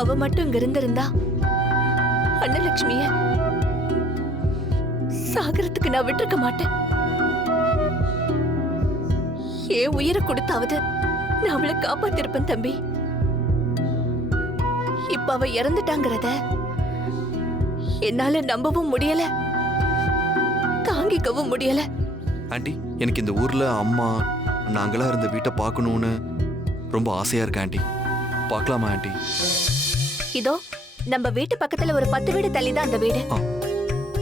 அவ மட்டும் இங்க இருந்திருந்தா அன்னலட்சுமிய சாகரத்துக்கு நான் விட்டுருக்க மாட்டேன். ஏன் உயிரை கொடுத்தாவது நான் அவளை காப்பாத்திருப்பேன் தம்பி. இப்ப அவ இறந்துட்டாங்கிறத என்னால நம்பவும் முடியல, தாங்கிக்கவும் முடியல. ஆண்டி, எனக்கு இந்த ஊர்ல அம்மா நாங்களாம் இருந்த வீட்டை பார்க்கணும்னு ரொம்ப ஆசையா இருக்கு ஆண்டி. பார்க்கலாமா ஆண்டி? இதோ நம்ம வீட்டு பக்கத்துல ஒரு 10 வீடு தள்ளி தான் அந்த வீடு.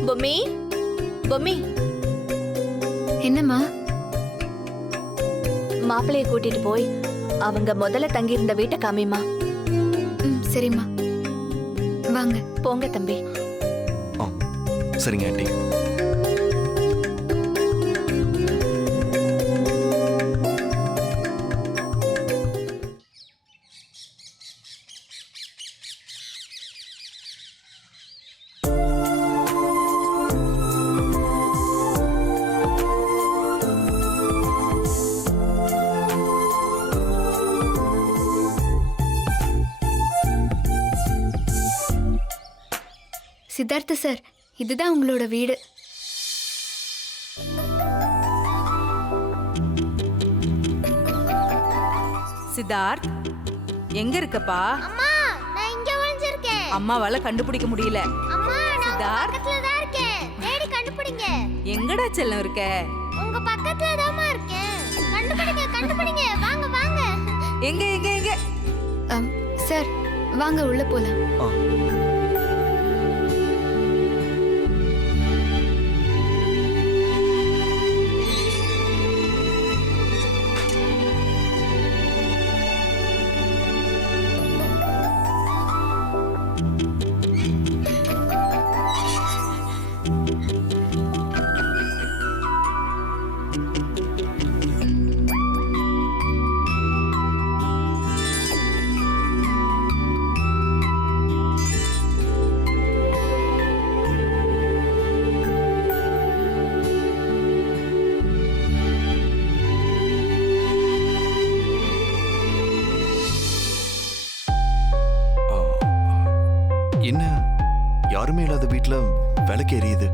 பொம்மி, பொம்மி. என்னம்மா? மாப்பிளைய கூட்டிட்டு போய் அவங்க முதல்ல தங்கி இருந்த வீட்டை காமிமா. சரிம்மா, வாங்க போங்க தம்பி. சரிங்க ஆண்டி. சித்தார்த்த சார், இதுதான் உங்களோட வீடு. சித்தார்த், எங்க இருக்கப்பா? அம்மா, நான் இங்க ஒளிஞ்சிருக்கேன். அம்மாவால கண்டுபிடிக்க முடியல. அம்மா, நான் சித்தார்த், பக்கத்துல தான் இருக்கேன். தேடி கண்டுபிடிங்க. எங்கடா செல்லம் இருக்க? உங்க பக்கத்துல தான்மா இருக்கேன். கண்டுபிடிங்க, கண்டுபிடிங்க. வாங்க, வாங்க. எங்க எங்க எங்க? சார், வாங்க உள்ள போலாம். என்ன யாருமே இல்லாத வீட்டுல விளக்கு எரியுது?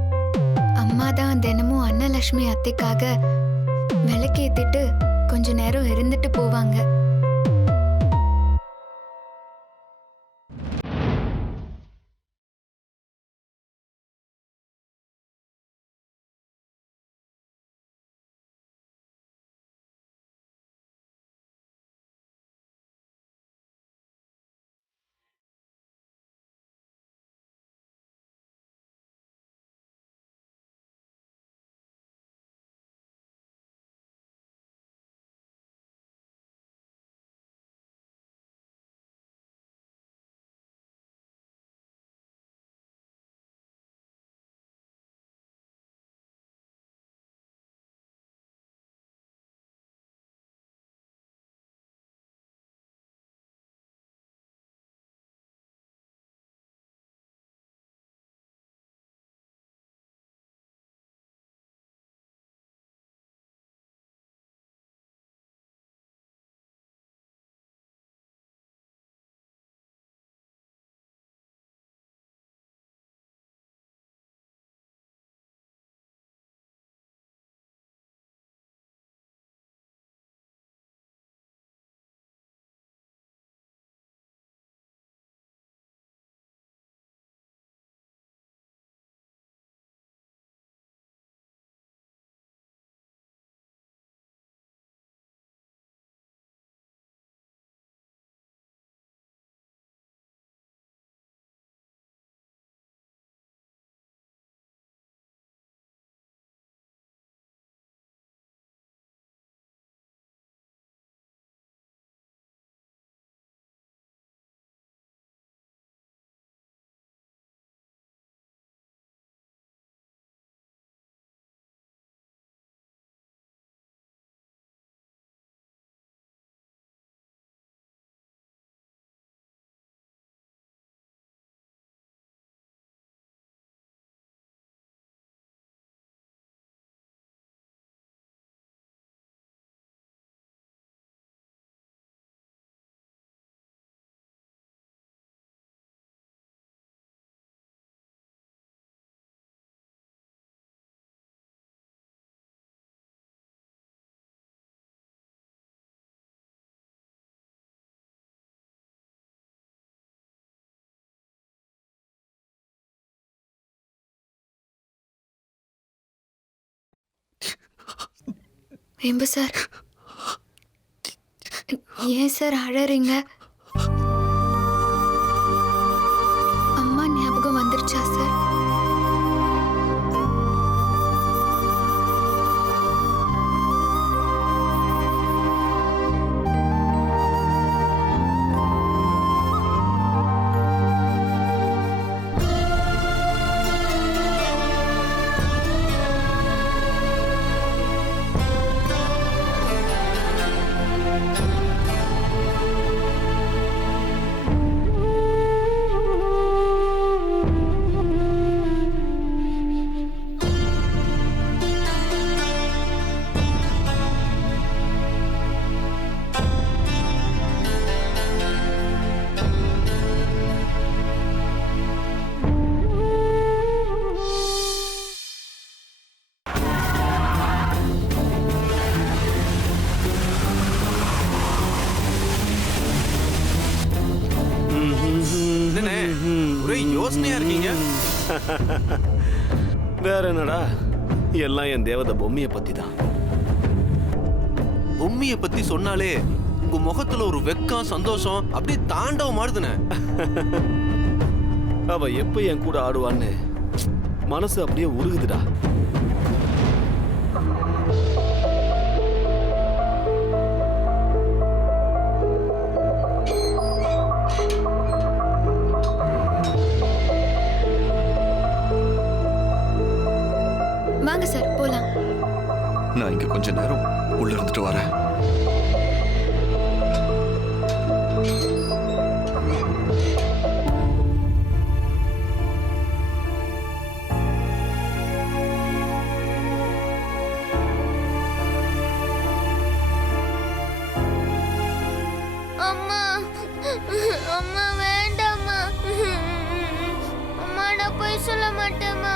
அம்மா தான் தினமும் அன்னலட்சுமி அத்தைக்காக விளக்கேத்திட்டு கொஞ்ச நேரம் இருந்துட்டு போவாங்க. வேம்பு சார், ஏன் சார் அழறீங்க? அம்மா ஞாபகம் வந்துருச்சா சார்? ஒரே யோசனையா இருக்கீங்க. வேற என்னடா, எல்லாம் என் தேவதை பொம்மைய பத்தி தான். பொம்மைய பத்தி சொன்னாலே உங்க முகத்துல ஒரு வெக்கம், சந்தோஷம் அப்படியே தாண்டவம் மாறுதுனே. அவ எப்ப என் கூட ஆடுவான்னு மனசு அப்படியே உருகுதுடா. வாங்க சார் போலாம். நான் இங்க கொஞ்ச நேரம் உள்ள இருந்துட்டு வரேன். அம்மா அம்மா வேண்டாம்மா. அம்மா நான் போய் சொல்ல மாட்டேம்மா.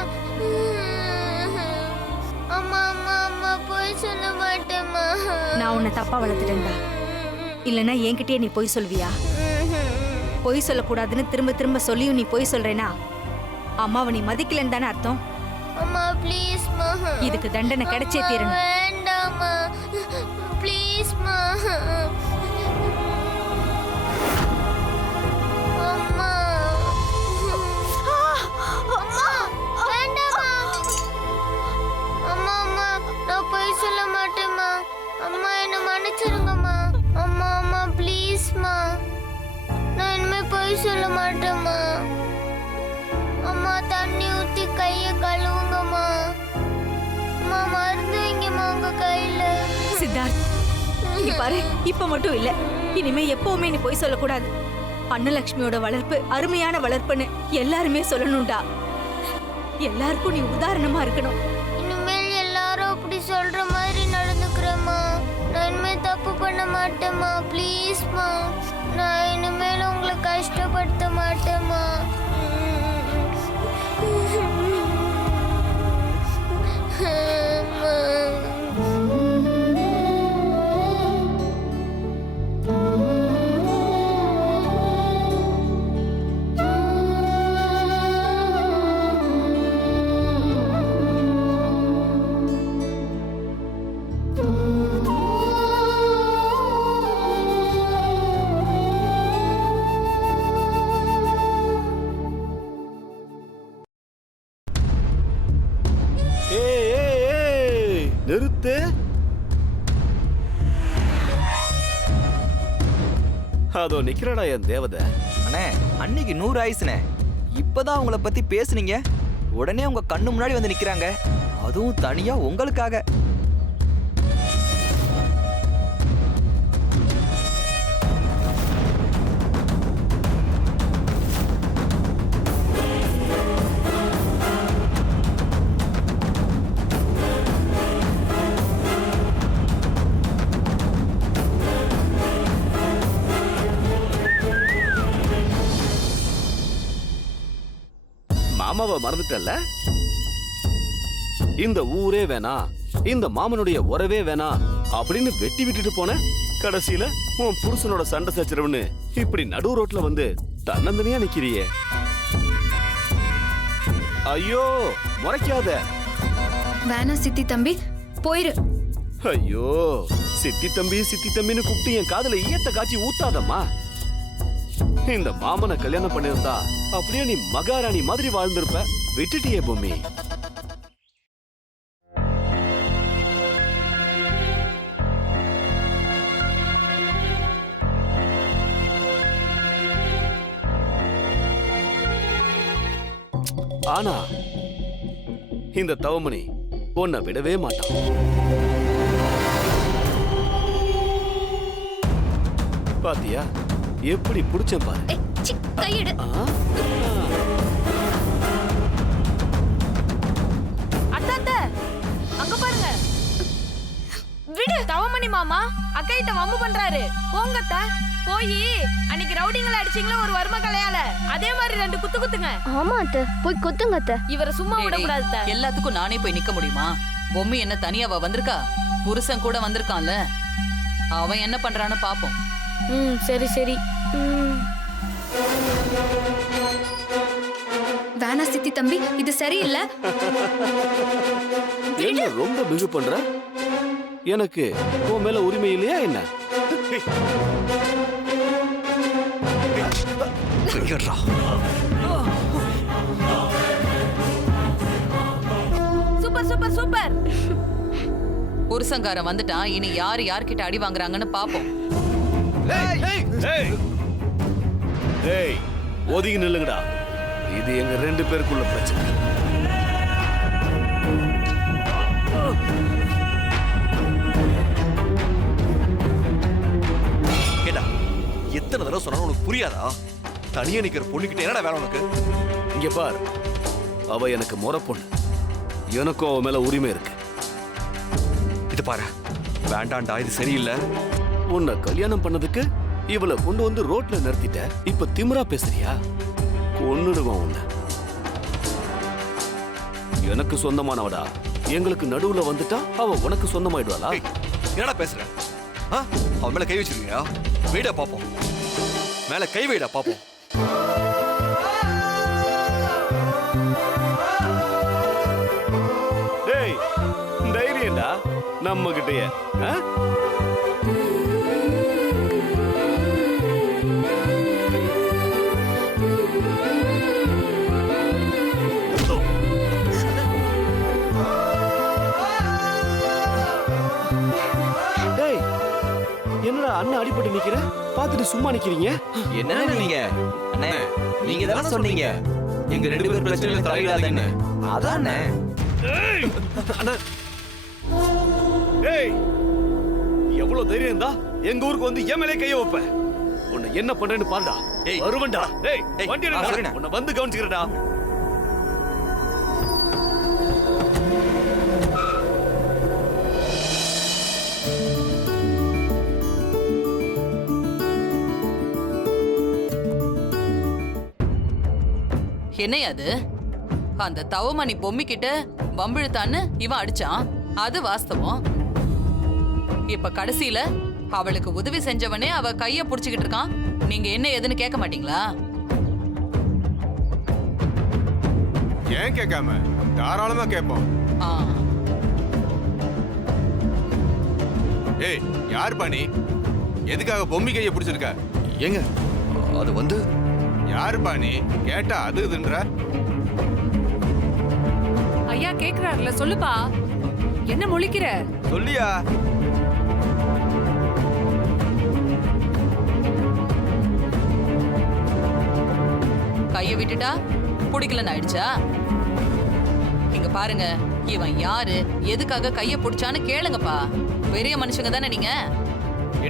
அம்மா அம்மா அம்மா போய் சொல்ல மாட்டேம்மா. நான் உன்னை தப்பா வளர்த்துட்டேன்டா. இல்லைன்னா என்கிட்டயே நீ பொய் சொல்வியா? பொய் சொல்லக்கூடாதுன்னு திரும்ப திரும்ப சொல்லியும் நீ பொய் சொல்றேனா அம்மாவை நீ மதிக்கலன்னு தானே அர்த்தம்? அம்மா ப்ளீஸ்மா. இதுக்கு தண்டனை கிடைச்சே தீரணும். வேண்டாம்மா ப்ளீஸ்மா. அம்மா அம்மா வேண்டாம்மா. அம்மா அம்மா நான் போய் சொல்ல மாட்டேம்மா. அம்மா என்ன மன்னிச்சிருங்கம்மா. அம்மா அம்மா ப்ளீஸ்மா. நான் இனிமே போய் சொல்ல மாட்டேம்மா. அம்மா தண்ணி ஊத்தி கைய கழுவுங்கம்மா. அம்மா மருந்து வைங்கம்மா உங்க கையில. சித்தார்த், நீ பாரு, இப்ப மட்டும் இல்ல, இனிமே எப்பவுமே நீ பொய் சொல்லக்கூடாது. அன்னலட்சுமியோட வளர்ப்பு அருமையான வளர்ப்புன்னு எல்லாருமே சொல்லணும்டா. எல்லாருக்கும் நீ உதாரணமா இருக்கணும். இனிமேல் எல்லாரும் அப்படி சொல்ற மாதிரி நடந்துக்கிறேம்மா. நான் இனிமேல் தப்பு பண்ண மாட்டேம்மா. ப்ளீஸ்மா. நான் இனிமேல் உங்களை கஷ்டப்படுத்த மாட்டேம்மா. நிறுத்து. அதோ நிக்கிறடா என் தேவதை. அண்ணே, அன்னைக்கு 100 ஆயிசுனே. இப்பதான் உங்களை பத்தி பேசுனீங்க, உடனே உங்க கண்ணு முன்னாடி வந்து நிக்கிறாங்க, அதுவும் தனியா உங்களுக்காக. மாமாவை மறந்துட்டல்ல? இந்த ஊரே வேணா, இந்த மாமனுடைய உறவே வேணா அப்படின்னு வெட்டி விட்டுட்டு போன. கடைசியில உன் புருஷனோட சண்டை சச்சரவுன்னு இப்படி நடு ரோட்ல வந்து தன்னந்தனியா நிக்கிறியே. ஐயோ முறைக்காத. வேணா சித்தி தம்பி, போயிரு. ஐயோ, சித்தி தம்பின்னு கூப்பிட்டு என் காதுல ஈயத்த காய்ச்சி ஊத்தாதம்மா. இந்த மாமனை கல்யாணம் பண்ணிருந்தா அப்படியே நீ மகாராணி மாதிரி வாழ்ந்திருப்ப. விட்டுட்டியே பொம்மி. ஆனா இந்த தவமணி உன்னை விடவே மாட்டான். பாத்தியா எப்படி புடிச்சேன் பாரு. கையெடு. அத்தை அங்க பாருங்க. விடு. தவமணி மாமா அக்கைட்ட வம்பு பண்றாரு. போங்க அத்தை. போய் அன்னைக்கு ரவுடிங்களை அடிச்சீங்களா ஒரு வர்ம கலையால, அதே மாதிரி 2 குத்து குத்துங்க. ஆமா அத்தை, போய் குத்துங்க அத்தை. இவரை சும்மா விடக்கூடாது அத்தை. எல்லாத்துக்கும் நானே போய் நிக்க முடியுமா? பொம்மி என்ன தனியாவா வந்திருக்கா? புருஷன் கூட வந்திருக்கான்ல, அவன் என்ன பண்றான்னு பாப்போம். சரி சரி. வேணா சித்தி தம்பி, இது சரியில்லை. என்ன ரொம்ப பிகு பண்ற? எனக்கு உன் மேல உரிமை இல்லையா என்ன? Super super super. புருஷங்காரன் வந்துட்டான். இனி யார் யார்கிட்ட அடி வாங்குறாங்கன்னு பாப்போம். ஒதுங்கி நில்லுங்கடா. இது எங்க 2 பேருக்குள்ள பிரச்சனை. கேட்டா எத்தனை தடவை சொன்னாலும் உனக்கு புரியாதா? தனியா நிக்கிற பொண்ணுகிட்ட என்னடா வேலை உனக்கு? இங்க பார், அவ எனக்கு முறை பொண்ணு. எனக்கும் அவ மேல உரிமை இருக்கு. இது பாரு, வேண்டாண்டா, இது சரியில்லை. உன்னை கல்யாணம் பண்ணதுக்கு இவளை கொண்டு வந்து ரோட்ல நிறுத்திட்ட. இப்ப திமிரா பேசுறியா? கொன்னுடுவான் உன்னை. எனக்கு சொந்தமானவடா. எங்களுக்கு நடுவுல வந்துட்டா அவ உனக்கு சொந்தமாயிடுவாளா? என்னடா பேசுற? அவன் மேல கை வச்சிருக்கியா? வெயிடா பாப்போம். மேல கை வைடா பாப்போம். டேய், தைரியம்டா நம்ம கிட்டயே. டேய், என்னடா அண்ணன் அடிபட்டு நிக்கிற? பாத்துட்டு சும்மா நிக்கிறீங்க? என்ன நீங்க? அண்ணே, நீங்க தானே சொன்னீங்க எங்க 2 பேர் பிரச்சனையில தலையிடாதேன்னு. அதானே. டேய், எவ்வளவு தைரியம் இருந்தா எங்க ஊருக்கு வந்து என் மேலே கைய வைப்ப? உன்னை என்ன பண்றேன்னு பாருடா. வருவன்டா. டேய், வண்டி எடுடா. உன்னை வந்து கவனிச்சுக்கிறடா. என்னையா அது? அந்த தவமணி பொம்மி கிட்ட வம்பிழுத்தான்னு இவன் அடிச்சான், அது வாஸ்தவம். இப்ப கடைசியில அவளுக்கு உதவி செஞ்சவனே அவ கைய புடிச்சுக்கிட்டு இருக்கான். நீங்க என்ன ஏதுன்னு கேட்க மாட்டீங்களா? ஏன் கேட்காம? தாராளமா கேட்போம். ஏய், யார் பாணி? எதுக்காக பொம்மி கையை பிடிச்சிருக்க? ஏங்க அது வந்து யாரு பாணி? கேட்டா அது இதுன்ற. ஐயா கேக்குறாருல, சொல்லுப்பா. என்ன முழிக்கிற? சொல்லியா? கைய விட்டுட்டா பிடிக்கலன்னு ஆயிடுச்சா? இங்க பாருங்க, இவன் யாரு, எதுக்காக கைய பிடிச்சான்னு கேளுங்கப்பா. பெரிய மனுஷங்க தானே நீங்க.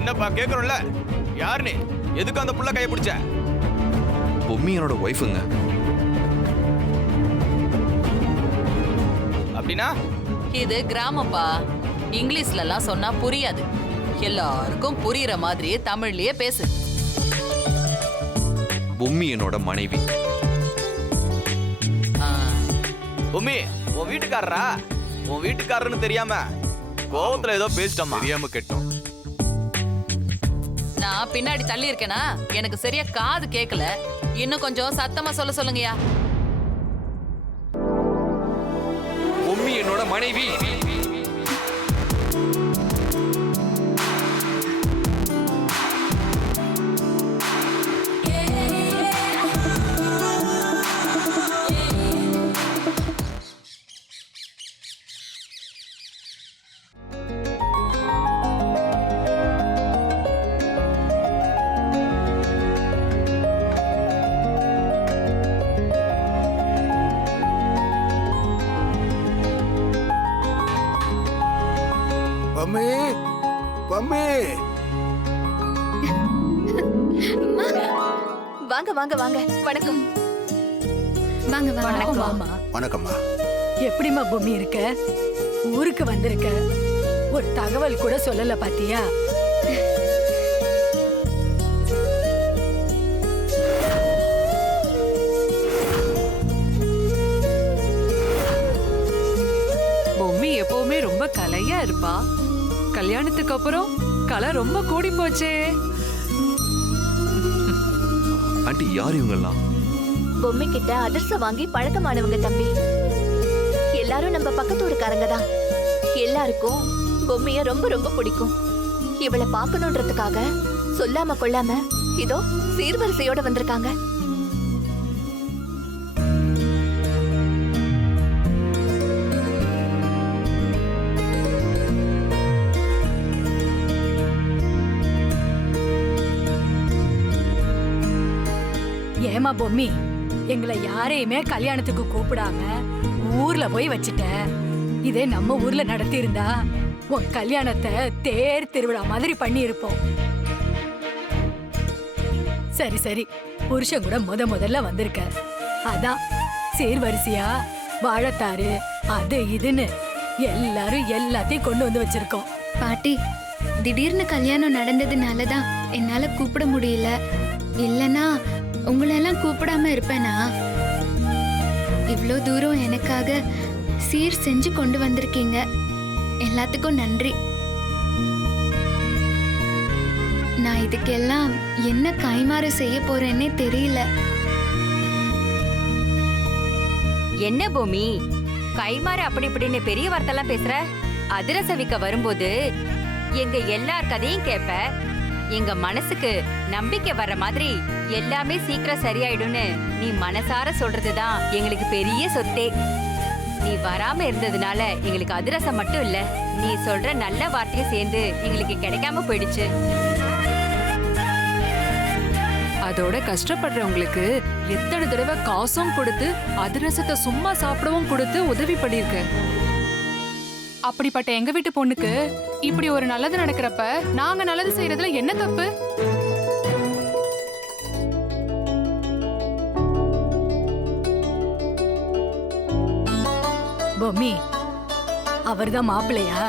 என்னப்பா கேக்குறோம்ல, யாரு நீ? எதுக்கு அந்த புள்ள கைய பிடிச்ச? பொம்மி என்னோட ஒய்ஃபுங்க. அப்படின்னா இது கிராமப்பா. இங்கிலீஷ்ல எல்லாம் சொன்னா புரியாது. எல்லாருக்கும் புரியுற மாதிரி தமிழ்லயே பேசு. பொம்மி என்னோட மனைவி. பொம்மி உன் வீட்டுக்காரரா? உன் வீட்டுக்காரன்னு தெரியாம கோவத்துல ஏதோ பேசிட்டோமா? தெரியாம கேட்டோம். நான் பின்னாடி தள்ளி இருக்கேனா, எனக்கு சரியா காது கேட்கல. இன்னும் கொஞ்சம் சத்தமா சொல்ல சொல்லுங்கயா. பொம்மி என்னோட மனைவி. பொம்மி பொம்மி வாங்க வாங்க வாங்க வணக்கம். வாங்க வாங்க வணக்கம் மாமா. வணக்கம்மா. எப்படிம்மா பொம்மி இருக்க? ஊருக்கு வந்திருக்க, ஒரு தகவல் கூட சொல்லல பாத்தியா? பொம்மி எப்பவுமே ரொம்ப கலையா இருப்பா. கல்யாணத்துக்கு அப்புறம் கலை ரொம்ப கூடி போச்சே. ஆண்டி யார் இவங்கெல்லாம்? பொம்மை கிட்ட அதிர்ஷ்டம் வாங்கி பழக்கமானவங்க தம்பி. எல்லாரும் நம்ம பக்கத்து ஊருக்காரங்க தான். எல்லாருக்கும் பொம்மைய ரொம்ப ரொம்ப பிடிக்கும். இவளை பார்க்கணுன்றதுக்காக சொல்லாம கொள்ளாம இதோ சீர்வரிசையோட வந்திருக்காங்க. ஏமா பொம்மி, எங்களை யாரையுமே கல்யாணத்துக்கு கூப்பிடாம ஊர்ல போய் வச்சுட்ட. இதே நம்ம ஊர்ல நடத்தி இருந்தா உன் கல்யாணத்தை தேர் திருவிழா மாதிரி பண்ணி இருப்போம். சரி சரி, புருஷன் கூட முதல்ல வந்திருக்க, அதான் சீர்வரிசையா வாழைத்தாரு அது இதுன்னு எல்லாரும் எல்லாத்தையும் கொண்டு வந்து வச்சிருக்கோம். பாட்டி, திடீர்னு கல்யாணம் நடந்ததுனால தான் என்னால கூப்பிட முடியல. இல்லனா உங்களெல்லாம் கூப்பிடாம இருப்பேனா? இவ்ளோ தூரம் எனக்காக சீர் செஞ்சு கொண்டு வந்திருக்கீங்க. எல்லாத்துக்கும் நன்றி. நான் இதுக்கெல்லாம் என்ன கைமாறு செய்ய போறேன்னே தெரியல. என்ன பூமி, கைமாறு அப்படி இப்படின்னு பெரிய வார்த்தைலாம் பேசுற? அதிரசவிக்க வரும்போது எங்க எல்லார் கதையும் கேட்ப. எங்க மனசுக்கு நம்பிக்கை வர்ற மாதிரி எல்லாமே சீக்கிரம் சரியாயிடும்னு நீ மனசார சொல்றதுதான் எங்களுக்கு பெரிய சொத்தே. நீ வராம இருந்ததுனால எங்களுக்கு அதிரசம் மட்டும் இல்ல, நீ சொல்ற நல்ல வார்த்தையும் சேர்ந்து எங்களுக்கு கிடைக்காம போயிடுச்சு. அதோட கஷ்டப்படுறவங்களுக்கு எத்தனை தடவை காசும் கொடுத்து அதிரசத்தை சும்மா சாப்பிடவும் கொடுத்து உதவி பண்ணிருக்க. அப்படிப்பட்ட எங்க வீட்டு பொண்ணுக்கு இப்படி ஒரு நல்லது நடக்கிறப்ப நாங்க நல்லது செய்யறதுல என்ன தப்பு? பொம்மி, அவர்தான் மாப்பிள்ளையா?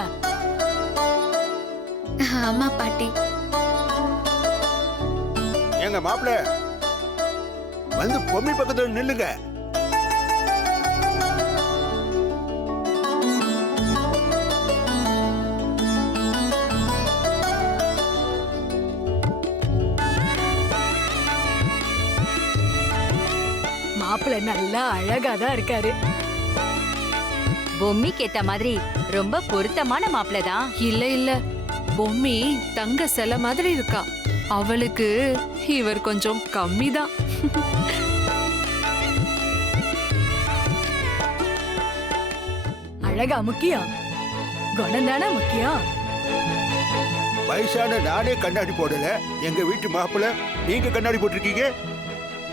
ஆமா பாட்டி. எங்க மாப்பிள்ள வந்து பொம்மி பக்கத்துல நில்லுங்க. மாப்பிள்ளை நல்லா அழகாதான் இருக்காரு. பொம்மிக்கு ஏத்த மாதிரி ரொம்ப பொருத்தமான மாப்பிள்ளதான். இல்ல இல்ல, பொம்மி தங்க சிலை மாதிரி இருக்கா. அவளுக்கு இவர் கொஞ்சம் கம்மிதான். அழகா முக்கியம், குணம் தானே முக்கியம். வயசான நானே கண்ணாடி போடல, எங்க வீட்டு மாப்பிள்ள நீங்க கண்ணாடி போட்டிருக்கீங்க.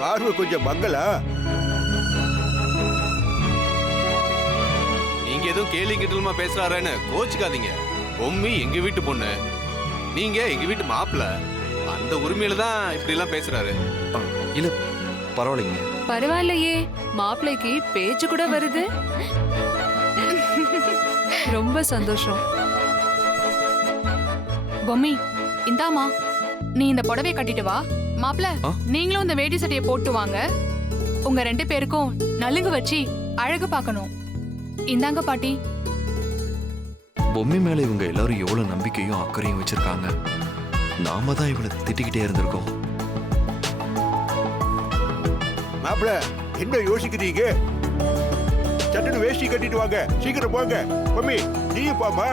பார்வை கொஞ்சம் மங்களா. நீங்க எதுவும் கேலி கிட்டலுமா பேசுறாருன்னு கோச்சுக்காதீங்க. பொம்மி எங்க வீட்டு பொண்ணு, நீங்க எங்க வீட்டு மாப்பிள்ள. அந்த உரிமையில தான் இப்படி எல்லாம் பேசுறாரு. இல்ல பரவாயில்லைங்க. பரவாயில்லையே, மாப்பிள்ளைக்கு பேச்சு கூட வருது. ரொம்ப சந்தோஷம். பொம்மி, இந்தாமா, நீ இந்த புடவைய கட்டிட்டு வா. மாப்பிள்ள, நீங்களும் இந்த வேட்டி சட்டையை போட்டு வாங்க. உங்க 2 பேருக்கும் நலுங்கு வச்சு அழகு பார்க்கணும். இந்தாங்க பாட்டி. பொம்மி மேல இவங்க எல்லாரும் எவ்வளவு நம்பிக்கையும் அக்கறையும் வச்சிருக்காங்க. நாம தான் இவளை திட்டிக்கிட்டே இருந்திருக்கோம். மாப்பிள்ள என்ன யோசிக்கிறீங்க? சட்டுன்னு வேஷ்டி கட்டிட்டு வாங்க, சீக்கிரம் போங்க. பொம்மி நீயும் போமா.